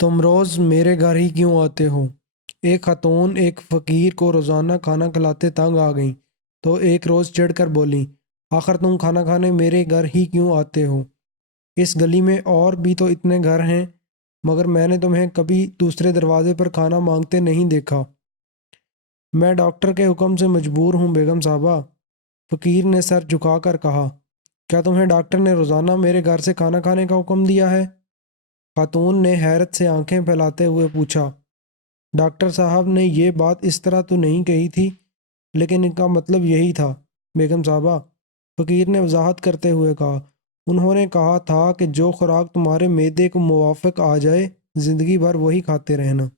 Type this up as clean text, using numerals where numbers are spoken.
تم روز میرے گھر ہی کیوں آتے ہو؟ ایک خاتون ایک فقیر کو روزانہ کھانا کھلاتے تنگ آ گئیں تو ایک روز چڑھ کر بولیں، آخر تم کھانا کھانے میرے گھر ہی کیوں آتے ہو؟ اس گلی میں اور بھی تو اتنے گھر ہیں، مگر میں نے تمہیں کبھی دوسرے دروازے پر کھانا مانگتے نہیں دیکھا۔ میں ڈاکٹر کے حکم سے مجبور ہوں بیگم صاحبہ، فقیر نے سر جھکا کر کہا۔ کیا تمہیں ڈاکٹر نے روزانہ میرے گھر سے کھانا کھانے کا حکم دیا ہے؟ خاتون نے حیرت سے آنکھیں پھیلاتے ہوئے پوچھا۔ ڈاکٹر صاحب نے یہ بات اس طرح تو نہیں کہی تھی، لیکن ان کا مطلب یہی تھا بیگم صاحبہ، فقیر نے وضاحت کرتے ہوئے کہا۔ انہوں نے کہا تھا کہ جو خوراک تمہارے معدے کو موافق آ جائے زندگی بھر وہی کھاتے رہنا۔